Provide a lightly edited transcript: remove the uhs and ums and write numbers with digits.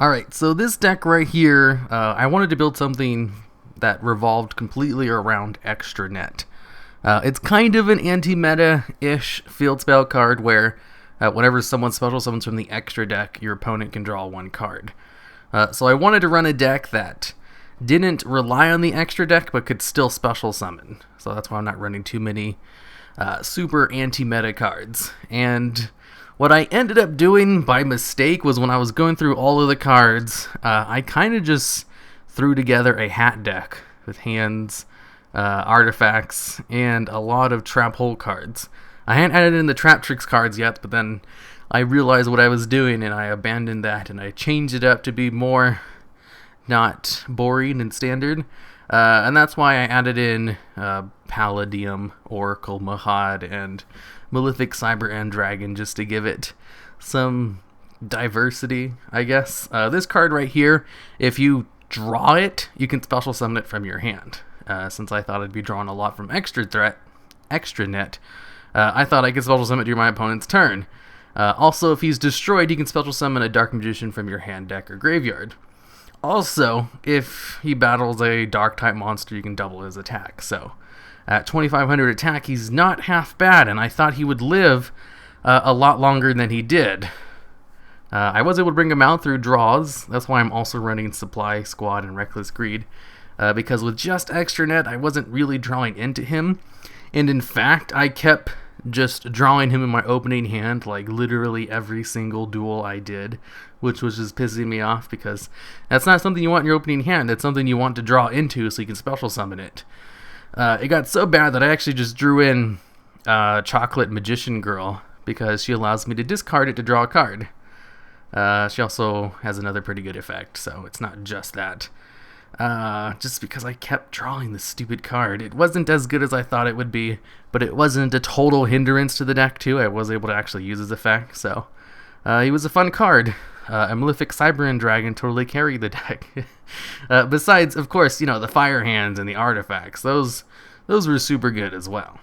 Alright, so this deck right here, I wanted to build something that revolved completely around extra net. It's kind of an anti-meta-ish field spell card where whenever someone special summons from the extra deck, your opponent can draw one card. So I wanted to run a deck that didn't rely on the extra deck but could still special summon. So that's why I'm not running too many super anti-meta cards. And what I ended up doing by mistake was when I was going through all of the cards, I kind of just threw together a hat deck with hands, artifacts, and a lot of trap hole cards. I hadn't added in the trap tricks cards yet, but then I realized what I was doing and I abandoned that and I changed it up to be more not boring and standard. And that's why I added in Palladium, Oracle, Mahad, and Malefic Cyber and Dragon just to give it some diversity, I guess. This card right here, if you draw it, you can special summon it from your hand. Since I thought I'd be drawing a lot from extra net, I thought I could special summon it during my opponent's turn. Also, if he's destroyed, you can special summon a Dark Magician from your hand, deck, or graveyard. Also, if he battles a Dark-type monster, you can double his attack. So, at 2,500 attack, he's not half bad, and I thought he would live a lot longer than he did. I was able to bring him out through draws. That's why I'm also running Supply Squad and Reckless Greed. Because with just extra net, I wasn't really drawing into him. And in fact, I kept just drawing him in my opening hand, like literally every single duel I did, which was just pissing me off because that's not something you want in your opening hand. It's something you want to draw into so you can special summon it. It got so bad that I actually just drew in Chocolate Magician Girl because she allows me to discard it to draw a card. She also has another pretty good effect, so it's not just that. Just because I kept drawing this stupid card. It wasn't as good as I thought it would be, but it wasn't a total hindrance to the deck too. I was able to actually use his effect, so he was a fun card. A Malefic Cyber and Dragon totally carried the deck. Besides, of course, the fire hands and the artifacts. Those were super good as well.